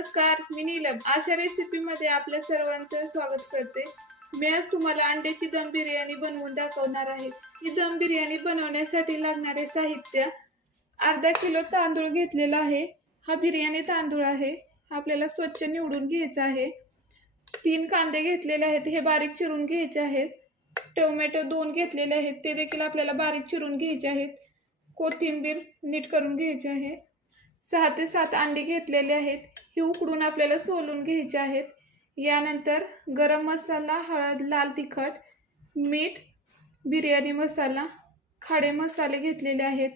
नमस्कार मी नीलम. अशा रेसिपीमध्ये आपल्या सर्वांचं स्वागत करते. मी आज तुम्हाला अंड्याची दम बिर्याणी बनवून दाखवणार आहे. ही दम बिर्याणी बनवण्यासाठी लागणारे साहित्य अर्धा किलो तांदूळ घेतलेला आहे. हा बिर्याणी तांदूळ आहे. आपल्याला स्वच्छ निवडून घ्यायचा आहे. तीन कांदे घेतलेले आहेत हे बारीक चिरून घ्यायचे आहेत. टोमॅटो दोन घेतलेले आहेत ते देखील आपल्याला बारीक चिरून घ्यायचे आहेत. कोथिंबीर नीट करून घ्यायची आहे. सहा ते सात अंडी घेतलेले आहेत. ही उकडून आपल्याला सोलून घ्यायचे आहेत. यानंतर गरम मसाला हळद लाल तिखट मीठ बिर्याणी मसाला खाडे मसाले घेतलेले आहेत.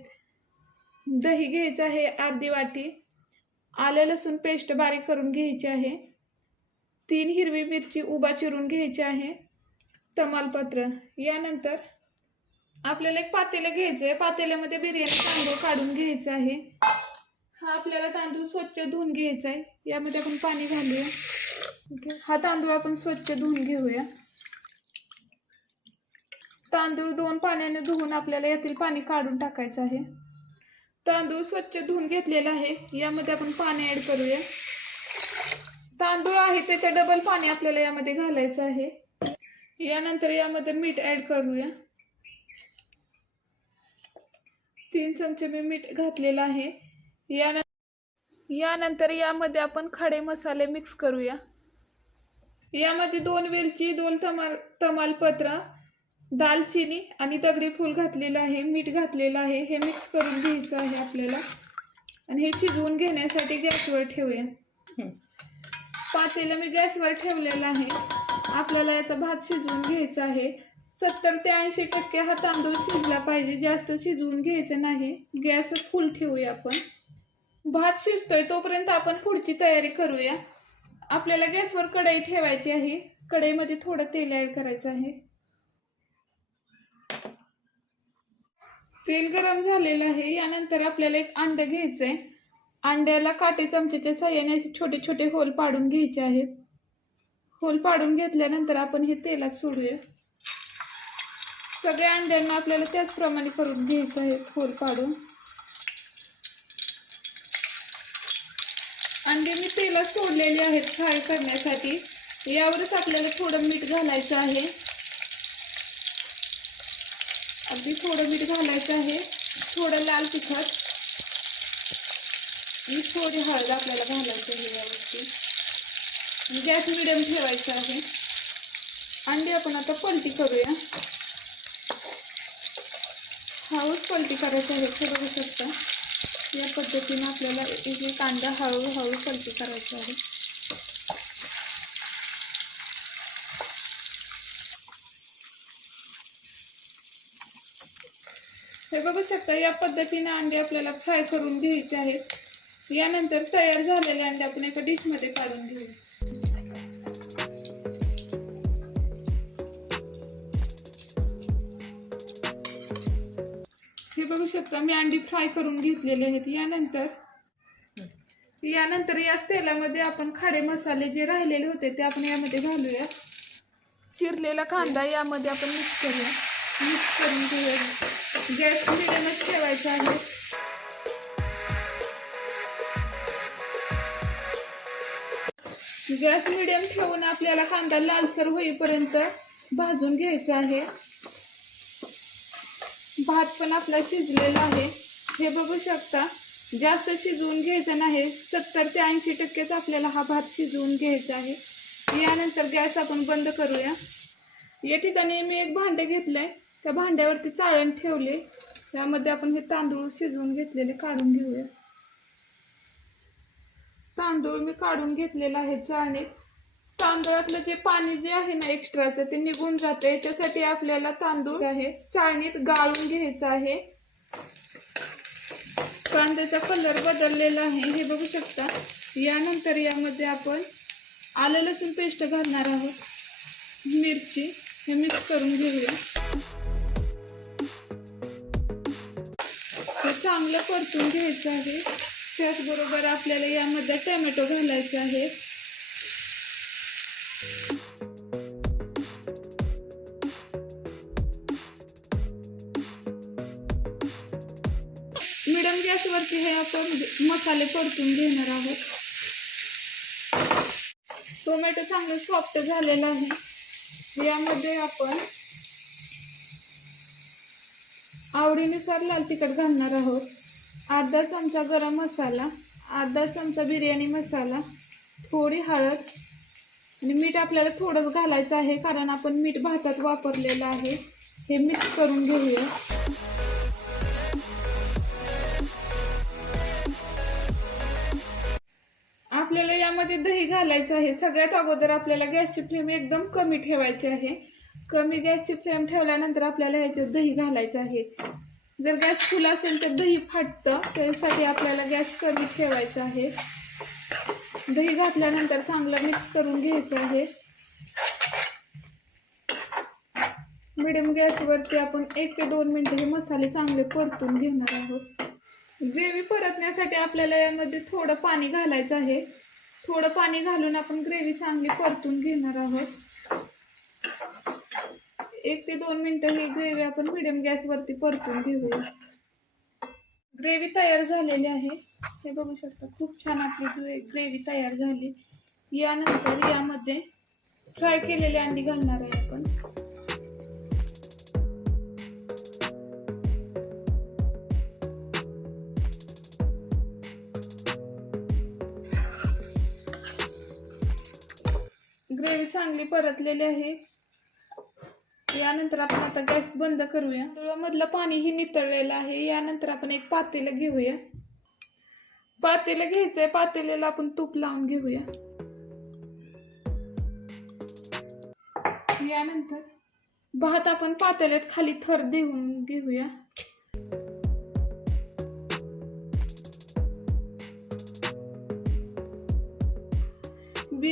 दही घ्यायचं आहे अर्धी वाटी. आलं लसूण पेस्ट बारीक करून घ्यायची आहे. तीन हिरवी मिरची उभा चिरून घ्यायची आहे. तमालपत्र. यानंतर आपल्याला एक पातेलं घ्यायचं आहे पातेल्यामध्ये बिर्याणी तांदूळ काढून घ्यायचं आहे. हा आपल्याला तांदूळ स्वच्छ धुवून घ्यायचा आहे. यामध्ये आपण पाणी घालूया. ओके. हा तांदूळ आपण स्वच्छ धुवून घेऊया. तांदूळ दोन पाण्याने धुवून आपल्याला यातील पाणी काढून टाकायचं आहे. तांदूळ स्वच्छ धुवून घेतलेला आहे. यामध्ये आपण पाणी ऍड करूया. तांदूळ आहे त्याच्या डबल पाणी आपल्याला यामध्ये घालायचं आहे. यानंतर यामध्ये मीठ ऍड करूया. तीन चमचे मी मीठ घातलेलं आहे. यानंतर यानंतर यामध्ये आपण खडे मसाले मिक्स करूया. यामध्ये दोन वेलची दोन तमाल तमालपत्र दालचिनी आणि दगडी फूल घातलेलं आहे मीठ घातलेलं आहे. हे मिक्स करून घ्यायचं आहे आपल्याला. आणि हे शिजवून घेण्यासाठी गॅसवर ठेवूया. पातेलं मी गॅसवर ठेवलेलं आहे. आपल्याला याचा भात शिजवून घ्यायचा आहे. सत्तर ते ऐंशी टक्के हा तांदूळ शिजला पाहिजे. जास्त शिजवून घ्यायचं नाही. गॅस फुल ठेवूया आपण. भात शिजतोय तोपर्यंत आपण पुढची तयारी करूया. आपल्याला गॅसवर कढई ठेवायची आहे. कढईमध्ये थोडं तेल ऍड करायचं आहे. तेल गरम झालेलं आहे. यानंतर आपल्याला एक अंड घ्यायचंय. अंड्याला काटे चमच्याच्या साह्याने असे छोटे छोटे होल पाडून घ्यायचे आहेत. होल पाडून घेतल्यानंतर आपण हे तेलात सोडूया. सगळ्या अंड्यांना आपल्याला त्याचप्रमाणे करून घ्यायचं आहे होल पाडून. अंडे मी तेलात सोडलेली आहेत फ्राय करण्यासाठी. यावरच आपल्याला थोडं मीठ घालायचं आहे. अगदी थोडं मीठ घालायचं आहे. थोडं लाल तिखट. आणि थोडी हळद आपल्याला घालायची आहे यावरती. गॅस मिडियम ठेवायचा आहे. अंडे आपण आता पलटी करूया. हळूच पलटी करायची आहे हे बघू शकता. या पद्धतीने आपल्याला एक कांदा हळूहळू सलती करायचा आहे. हे बघू शकता या पद्धतीने अंडे आपल्याला फ्राय करून घ्यायचे आहेत. यानंतर तयार झालेले अंडे आपण एका डिशमध्ये काढून घेऊ घेऊ शकता. मी अंडी फ्राय करून घेतलेले आहेत. यानंतर यानंतर याच तेलामध्ये आपण खाडे मसाले जे राहिलेले होते ते आपण यामध्ये घालूया. चिरलेला कांदा यामध्ये आपण मिक्स करूया. मिक्स करून घेऊया. गॅस मिडियमच ठेवायचा आहे. गॅस मिडियम ठेवून आपल्याला कांदा लालसर होईपर्यंत भाजून घ्यायचा आहे. भात पण आपला शिजलेला आहे. हे बघू शकता. जास्त शिजवून घ्यायचं नाही. सत्तर ते ऐंशी टक्केच आपल्याला हा भात शिजवून घ्यायचा आहे. यानंतर गॅस आपण बंद करूया. या ठिकाणी मी एक भांडे घेतलंय. त्या भांड्यावरती चाळण ठेवले. त्यामध्ये आपण हे तांदूळ शिजवून घेतलेले काढून घेऊया. तांदूळ मी काढून घेतलेला आहे चाळणीत. तांदळातलं जे पाणी जे आहे ना एक्स्ट्राचं ते निघून जाते. याच्यासाठी आपल्याला तांदूळ आहे. चाळणीत गाळून घ्यायचं आहे. कांद्याचा कलर बदललेला आहे. हे बघू शकता. यानंतर यामध्ये आपण आलं लसूण पेस्ट घालणार आहोत. मिरची हे मिक्स करून घेऊया. हे चांगलं परतून घ्यायचं आहे. त्याचबरोबर आपल्याला यामध्ये टोमॅटो घालायचे आहे. मिडम गॅसवरती हे आपण मसाले परतून घेणार आहोत. टोमॅटो चांगलं सॉफ्ट झालेलं आहे. यामध्ये आपण आवडीनुसार लाल तिखट घालणार आहोत. अर्धा चमचा गरम मसाला अर्धा चमचा बिर्याणी मसाला थोडी हळद आणि मीठ आपल्याला थोडंच घालायचं आहे कारण आपण मीठ भातात वापरलेलं आहे. हे मिक्स करून घेऊया. आपल्याला यामध्ये दही घालायचं आहे. सगळ्यात अगोदर आपल्याला गॅसची फ्लेम एकदम कमी ठेवायची आहे. कमी गॅसची फ्लेम ठेवल्यानंतर आपल्याला ह्याच्यात दही घालायचं आहे. जर गॅस फुल असेल तर दही फाटतं. त्यासाठी आपल्याला गॅस कमी ठेवायचा आहे. दही घातल्यानंतर चांगलं मिक्स करून घ्यायचं आहे. मिडियम गॅसवरती आपण एक ते दोन मिनटं हे मसाले चांगले परतून घेणार आहोत. ग्रेव्ही परतण्यासाठी आपल्याला यामध्ये थोडं पाणी घालायचं आहे. थोडं पाणी घालून आपण ग्रेव्ही चांगली परतून घेणार आहोत. एक ते दोन मिनटं ही ग्रेव्ही आपण मिडियम गॅसवरती परतून घेऊया. ग्रेव्ही तयार झालेली आहे. हे बघू शकता खूप छान आपली ग्रेव्ही तयार झाली. यानंतर यामध्ये फ्राय केलेली अंडी घालणार आहे आपण. ग्रेव्ही चांगली परतलेली आहे. यानंतर आपण आता गॅस बंद करूया. तुळामधलं पाणीही नितळलेलं आहे. यानंतर आपण एक पातेलं घेऊया. पातेलं घ्यायचंय. पातेल्याला आपण तूप लावून घेऊया. यानंतर भात आपण पातेल्यात खाली थर देऊन घेऊया.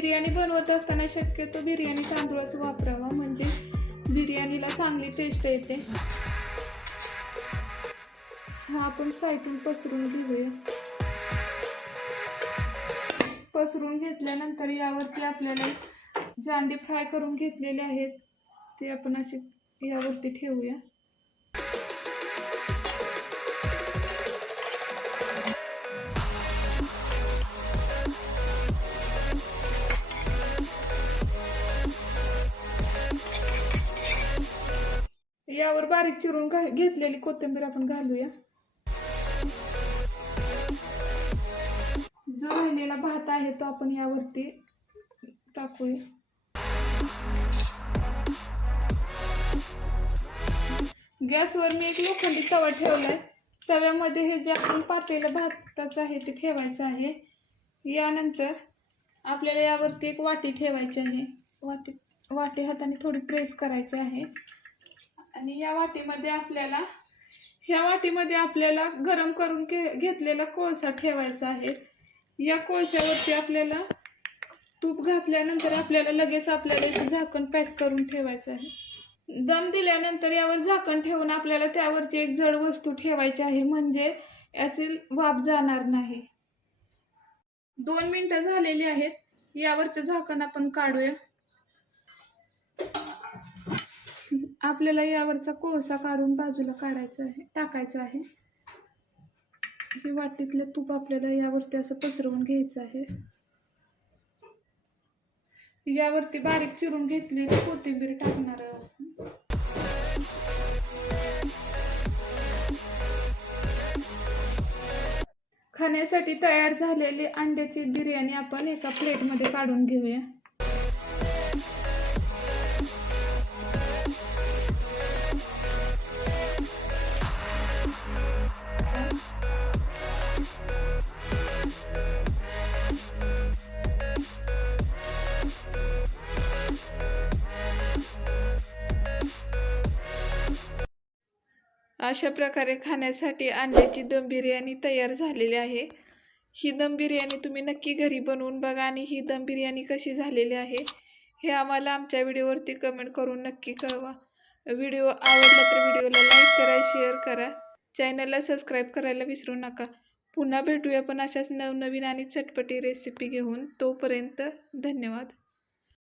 बिर्याणी बनवत असताना शक्यतो बिर्याणी तांदूळच वापरावा म्हणजे बिर्याणीला चांगली टेस्ट येते. हा आपण साईडून पसरून घेऊया. पसरून घेतल्यानंतर यावरती आपल्याला जांडी फ्राय करून घेतलेले आहेत. ते आपण असे यावरती ठेवूया. यावर बारीक चिरून घा- घेतलेली कोथिंबीर आपण घालूया. जो राहिलेला भात आहे तो आपण यावरती टाकूया. गॅसवर मी एक लोखंडी तवा ठेवलाय. तव्यामध्ये हे जे आपण पातेलं भाताचं आहे ते ठेवायचं आहे. यानंतर आपल्याला यावरती एक वाटी ठेवायची आहे. वाटी वाटी हाताने थोडी प्रेस करायची आहे. आणि या वाटीमध्ये आपल्याला ह्या वाटीमध्ये आपल्याला गरम करून के घेतलेला कोळसा ठेवायचा आहे. या कोळशावरती आपल्याला तूप घातल्यानंतर आपल्याला लगेच आपल्याला इथे झाकण पॅक करून ठेवायचं आहे. दम दिल्यानंतर यावर झाकण ठेवून आपल्याला त्यावरची एक जड वस्तू ठेवायची आहे म्हणजे यातील वाफ जाणार नाही. दोन मिनटं झालेली आहेत. यावरचं झाकण आपण काढूया. आपल्याला यावरचा कोळसा काढून बाजूला काढायचा आहे टाकायचा आहे. हे वाटीतलं तूप आपल्याला यावरती असं पसरवून घ्यायचं आहे. यावरती बारीक चिरून घेतलेली कोथिंबीर टाकणार खाण्यासाठी तयार झालेली अंड्याची बिर्याणी आपण एका प्लेटमध्ये काढून घेऊया. अशा प्रकारे खाण्यासाठी अंड्याची दम बिर्याणी तयार झालेली आहे. ही दम बिर्याणी तुम्ही नक्की घरी बनवून बघा आणि ही दम बिर्याणी कशी झालेली आहे हे आम्हाला आमच्या व्हिडिओवरती कमेंट करून नक्की कळवा. व्हिडिओ आवडला तर व्हिडिओला लाईक करा शेअर करा. चॅनलला सबस्क्राईब करायला विसरू नका. पुन्हा भेटूया पण अशाच नवनवीन आणि चटपटी रेसिपी घेऊन. तोपर्यंत धन्यवाद.